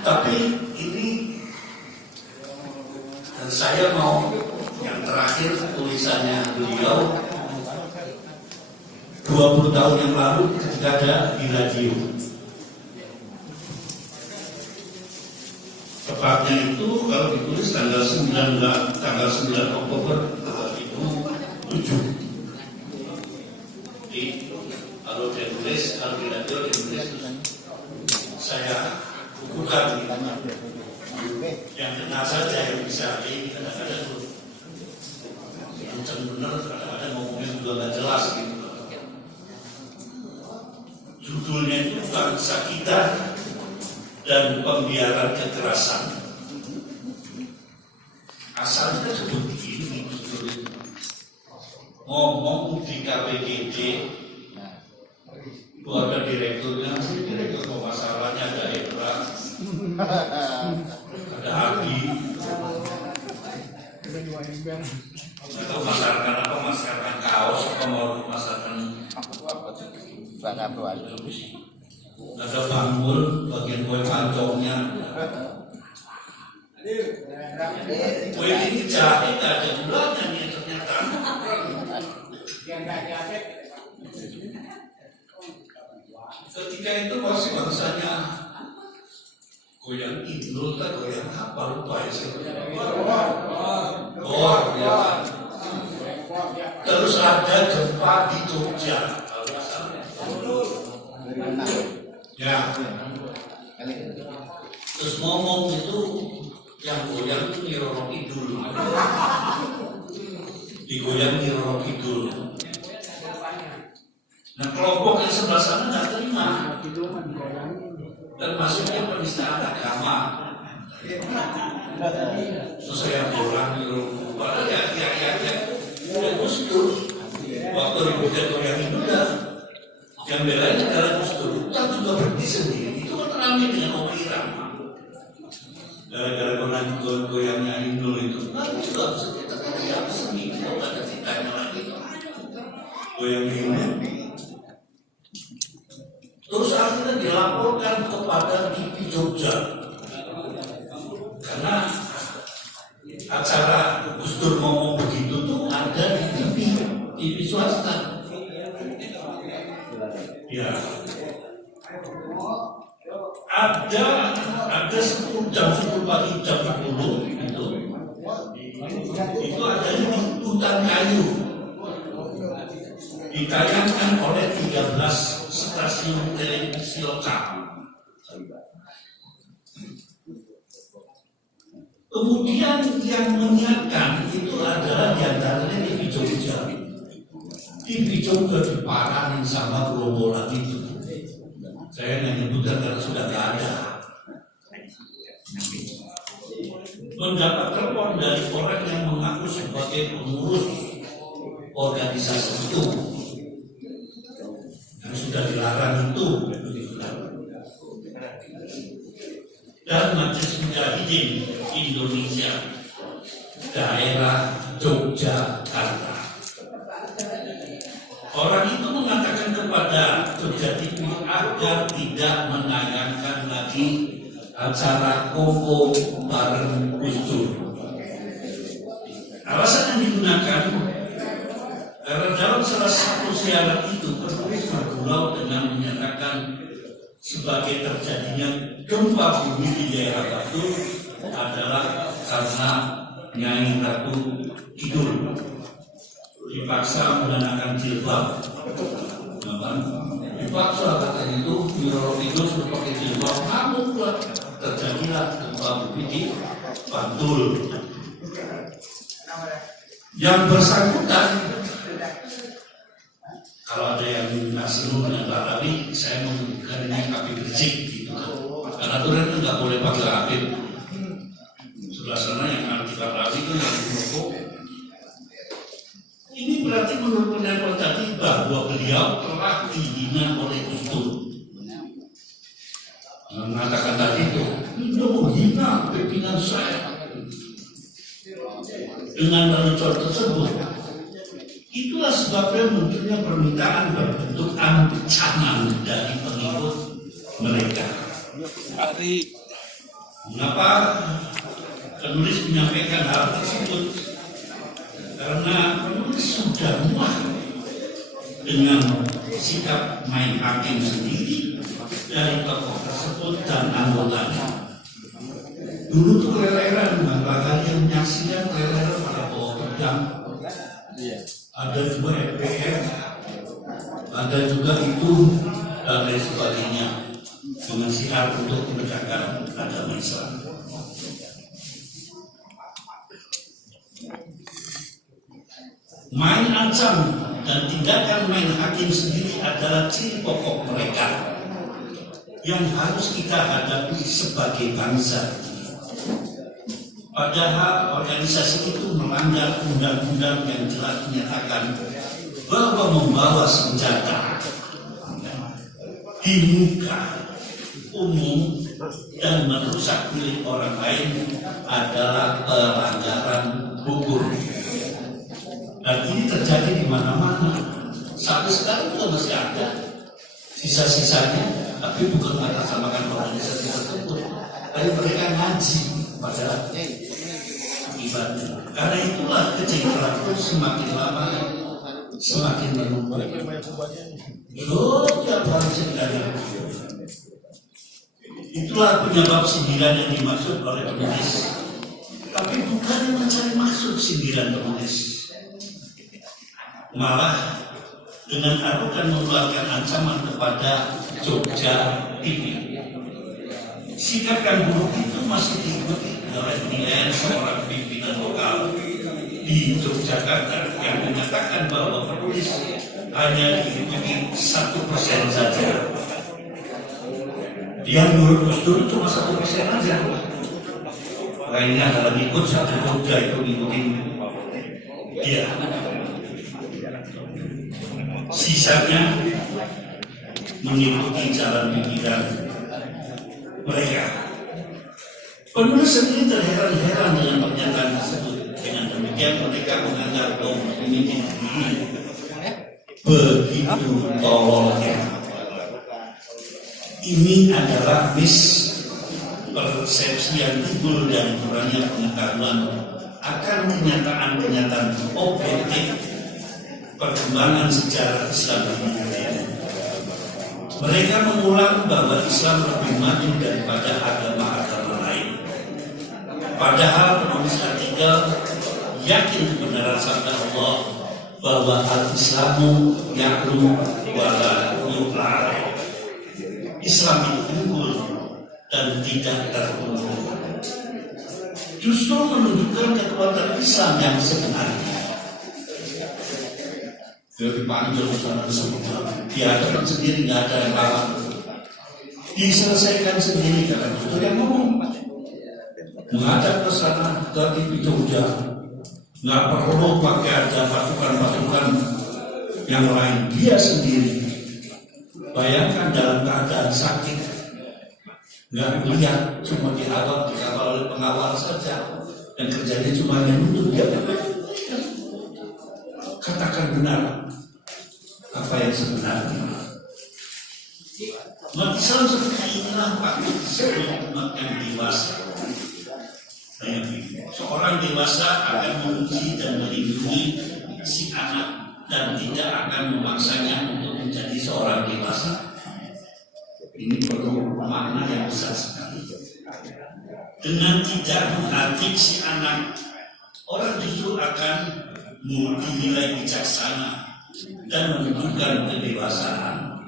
Tapi ini saya mau yang terakhir tulisannya beliau 20 tahun yang lalu ketika ada di radio. Tepatnya itu kalau ditulis tanggal 9 Oktober 2007. Jadi kalau ditulis kalau di radio ditulis saya bukan yang kenal saja yang bisa ini kadang-kadang kenceng bener, kadang-kadang ngomongnya juga nggak jelas gitu. Judulnya itu bangsa kita dan pembiaran kekerasan. Asalnya sebut begini, ngomong di KPGD, keluarga direktur pemasarannya ada Ebra, ada Abi, atau pemasaran apa, pemasaran kaos, apa mau pemasaran ada Bangul, bagian kue pancongnya. Kue ini jahe nggak ada gulanya nih ternyata. Ketika itu masih bangsanya goyang Indul, goyang apa lupa ya sih. Ya. Terus ada gempa di Jogja. Ya. Terus ngomong itu yang goyang itu Nyi Roro Kidul. Digoyang Nyi Roro Kidul. Nah kelompok yang sebelah sana nggak terima dan masuknya penistaan agama. Terus saya pulang dulu, padahal ya Gus Dur. Waktu ributnya goyang itu yang belain adalah Gus Dur. Kan juga berhenti sendiri. Itu kan rame dengan Om Irama. Gara-gara pernah goyangnya Indul itu, nah juga kita kayak seni, kita nggak ada ceritanya lagi. Goyang ini. Terus akhirnya dilaporkan kepada TV Jogja karena acara Gus Dur ngomong begitu tuh ada di TV swasta. Ya, ada 10 jam 10 pagi jam 10 itu ada di hutan kayu ditayangkan oleh 13 stasiun televisi lokal. Kemudian yang menyiarkan itu adalah diantaranya TV Jogja. TV Jogja diparahin sama gerombolan itu. Saya nggak nyebutkan karena sudah nggak ada. Mendapat telepon dari orang yang mengaku sebagai pengurus organisasi itu. Yang sudah dilarang itu dan Majelis Mujahidin Indonesia daerah Yogyakarta. Orang itu mengatakan kepada Jogja TV agar tidak menayangkan lagi acara koko bareng Gus Dur. Alasan yang digunakan karena dalam salah satu siaran itu penulis bergurau dengan menyatakan sebagai terjadinya gempa bumi di daerah Batu adalah karena Nyai Ratu Kidul dipaksa mengenakan jilbab. Dipaksa katanya itu Nyi Roro Kidul sudah pakai jilbab, namun terjadilah gempa bumi di Bantul. Yang bersangkutan, kalau ada yang minta seluruh dengan Pak Rabi, saya membutuhkan ini KPK rizik gitu kan. Karena aturan itu nggak boleh pakai Habib. Sebelah sana yang anti Habib itu yang merokok. Ini berarti menurut pendapat tadi bahwa beliau telah dihina oleh Gus Dur. Mengatakan tadi itu menghina pimpinan saya dengan lelucon tersebut. Itulah sebabnya munculnya permintaan berbentuk ancaman dari pengikut mereka. Mengapa penulis menyampaikan hal tersebut? Karena penulis sudah muak dengan sikap main hakim sendiri dari tokoh tersebut dan anggotanya. Dulu tuh keleleran, barangkali yang menyaksikan keleleran pada bawah pedang. Ada juga FPR, ada juga itu dan lain sebagainya dengan siar untuk menegakkan agama Islam. Main ancam dan tindakan main hakim sendiri adalah ciri pokok mereka yang harus kita hadapi sebagai bangsa. Padahal organisasi itu melanggar undang-undang yang jelas menyatakan bahwa membawa senjata di muka umum dan merusak milik orang lain adalah pelanggaran hukum. Dan ini terjadi di mana-mana. Sampai sekarang juga masih ada sisa-sisanya, tapi bukan mengatasnamakan organisasi tersebut. Tapi mereka ngaji pada ibadah. Karena itulah kejengkelan itu semakin lama semakin menumpuk. Tiap hari sekali. Itulah penyebab sindiran yang dimaksud oleh penulis. Tapi bukan mencari maksud sindiran penulis. Malah dengan arukan mengeluarkan ancaman kepada Jogja TV. Sikap yang buruk itu masih diikuti oleh nilai seorang pimpinan lokal di Yogyakarta yang menyatakan bahwa penulis hanya diikuti 1% saja. Dia menurut Gus Dur cuma 1% saja. Lainnya dalam ikut satu Jogja itu ngikutin dia. Sisanya mengikuti jalan pikiran mereka. Penulis sendiri terheran-heran dengan pernyataan tersebut. Dengan demikian mereka menganggap kaum muslimin ini begitu tololnya. Ini adalah mispersepsi yang timbul dari kurangnya pengetahuan akan kenyataan-kenyataan objektif perkembangan sejarah Islam di dunia. Mereka mengulang bahwa Islam lebih maju daripada agama-agama lain. Padahal penulis artikel yakin kebenaran sabda Allah bahwa al-Islamu ya'lu wa la yu'la. Islam itu unggul dan tidak terunggul. Justru menunjukkan kekuatan Islam yang sebenarnya. Jadi panjang usaha tersebut diadakan sendiri, nggak ada yang kalah, diselesaikan sendiri karena itu yang ngomong menghadap ke sana ke TV Jogja, nggak perlu pakai ada pasukan-pasukan yang lain, dia sendiri. Bayangkan dalam keadaan sakit, nggak melihat, cuma dikawal oleh pengawal saja, dan kerjanya cuma yang nunduk dia. Katakan benar apa yang sebenarnya. Umat Islam seperti inilah patut disebut umat yang dewasa. Seorang dewasa akan menguji dan melindungi si anak dan tidak akan memaksanya untuk menjadi seorang dewasa. Ini perlu makna yang besar sekali. Dengan tidak menghadik si anak, orang justru akan dinilai bijaksana dan menunjukkan kedewasaan.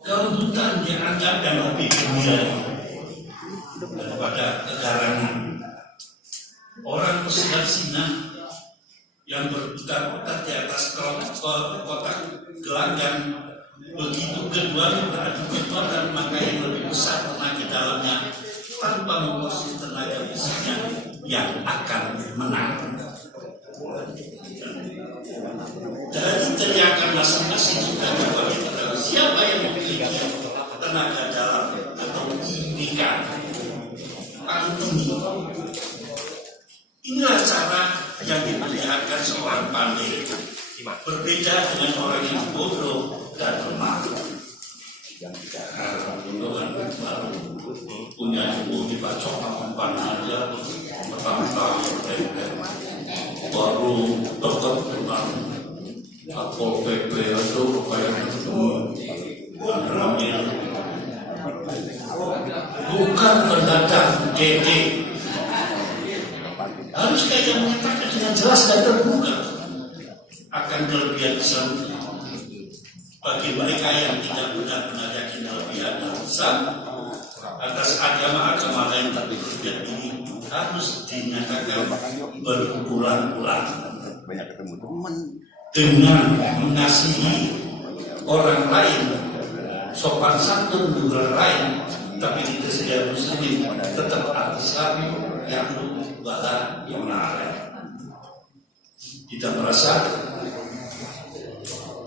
Kelembutan dianggap dan lebih bernilai daripada kegarangan. Orang pesilat Cina yang berputar-putar di atas kotak gelanggang begitu kedua yang beradu kedua dan maka yang lebih besar tenaga dalamnya tanpa memposisi tenaga fisiknya yang akan menang. Dari teriakan masing-masing kita adalah siapa yang memiliki tenaga dalam atau IBK paling tinggi. Inilah cara yang diperlihatkan seorang pandai, berbeda dengan orang yang bodoh dan lemah. Baru punya ibu dibacok makan aja pertama-tama baru dekat dengan Satpol PP itu kayak ramil bukan pendatang DD. Harus kayak menyatakan dengan jelas dan terbuka akan kelebihan Islam bagi mereka yang tidak benar-benar yakin kelebihan Islam atas agama-agama lain, tapi kelebihan ini harus dinyatakan berulang-ulang dengan mengasihi orang lain, sopan santun dengan orang lain, tapi tidak sedia muslim tetap Islam yang bala yang lain. Tidak merasa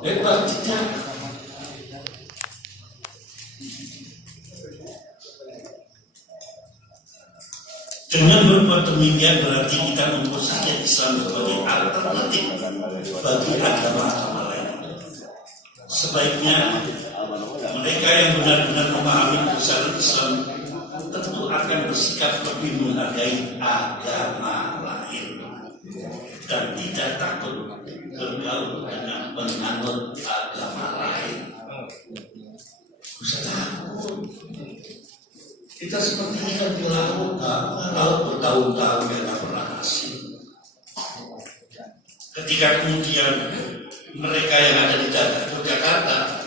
hebat, tidak. Dengan berbuat demikian berarti kita memposisikan Islam sebagai alternatif bagi agama-agama lain. Sebaiknya mereka yang benar-benar memahami kebesaran Islam tentu akan bersikap lebih menghargai agama lain dan tidak takut bergaul dengan penganut agama lain. Bisa takut. Kita seperti ini kan di laut bertahun-tahun yang pernah hasil. Ketika kemudian mereka yang ada di Jakarta,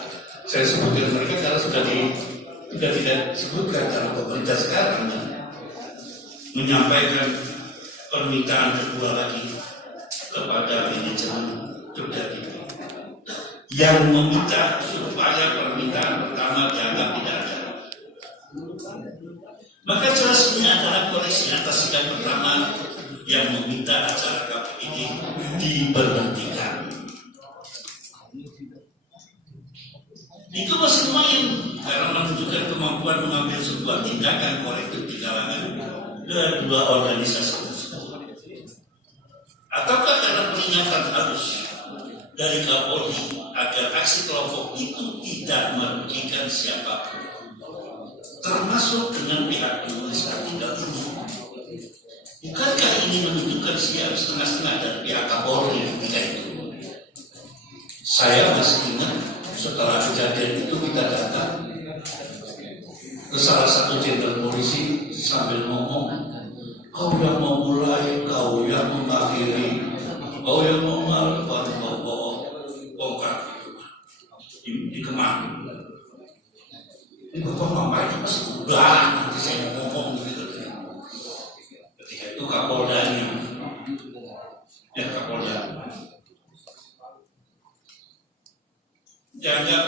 saya sebutkan mereka karena sudah tidak sebutkan dalam pemerintah sekarang, menyampaikan permintaan kedua lagi kepada manajemen Jogja yang meminta supaya permintaan pertama dianggap tidak ada. Maka jelas ini adalah koreksi atas sikap pertama yang meminta acara KPI ini diberhentikan. Itu masih main karena menunjukkan kemampuan mengambil sebuah tindakan korektif di kalangan kedua organisasi tersebut. Ataukah karena peringatan harus dari Kapolri agar aksi kelompok itu tidak merugikan siapapun, termasuk dengan pihak penulis artikel ini. Bukankah ini menunjukkan siap setengah-setengah dari pihak Kapolri ketika itu? Saya masih ingat setelah kejadian itu kita datang ke salah satu jenderal polisi sambil ngomong, kau yang memulai, kau yang mengakhiri, kau yang mengalahkan bongkar di Kemang. Ini bapak ngapain mas? Udah, nanti saya ngomong gitu. Ketika itu Kapoldanya, Kapolda, dianggap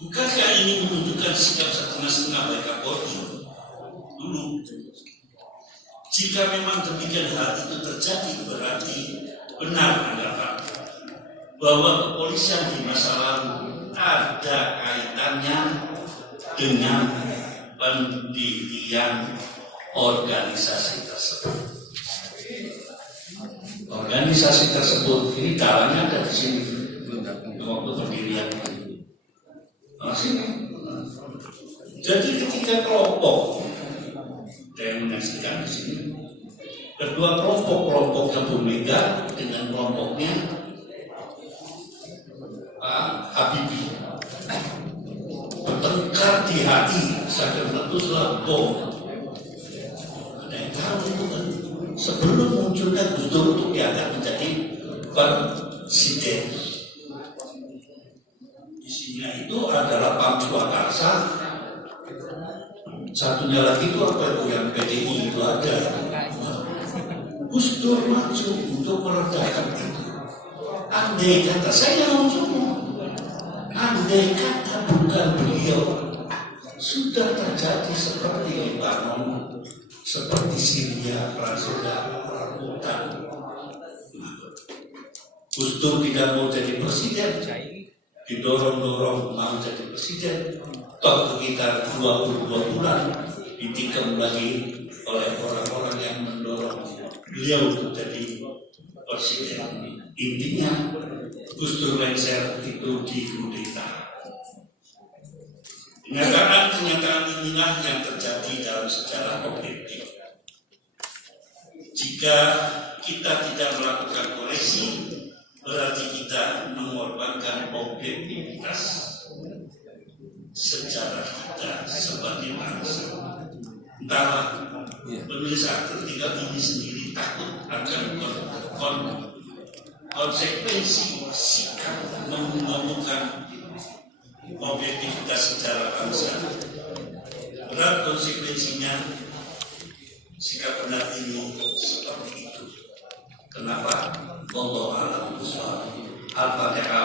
bukankah ini menunjukkan sikap setengah-setengah baik Kapolri dulu? Jika memang demikian hal itu terjadi, berarti benar anggapan bahwa kepolisian di masa lalu ada kaitannya dengan pendirian organisasi tersebut. Organisasi tersebut ini caranya ada di sini waktu pendirian. Sini. Jadi ketika kelompok yang menyaksikan di sini, kedua kelompok yang berbeda dengan kelompoknya Pak Habibie bertengkar di HI, saya meletuslah bom. Ada yang tahu itu kan sebelum munculnya Gus Dur untuk diangkat menjadi presiden. Isinya itu adalah Pam Swakarsa, satunya lagi itu apa itu yang PDI itu ada. Gus Dur maju untuk meredakan itu. Andai kata saya ngomong semua, andai kata bukan beliau, sudah terjadi seperti Lebanon, seperti Syria, perang saudara, perang hutan. Gus Dur tidak mau jadi presiden, didorong-dorong mau jadi presiden, toh sekitar 22 bulan ditikam lagi oleh orang-orang yang mendorong beliau untuk jadi presiden. Intinya Gus Dur lengser itu dikudeta. Kenyataan inilah yang terjadi dalam sejarah politik. Jika kita tidak melakukan koreksi, berarti kita mengorbankan objektivitas sejarah kita sebagai bangsa. Entahlah penulis artikel ini sendiri takut akan konsekuensi sikap menemukan objektivitas secara bangsa. Berat konsekuensinya sikap benar ini seperti itu. Kenapa? Allah alam. Al-Fatihah.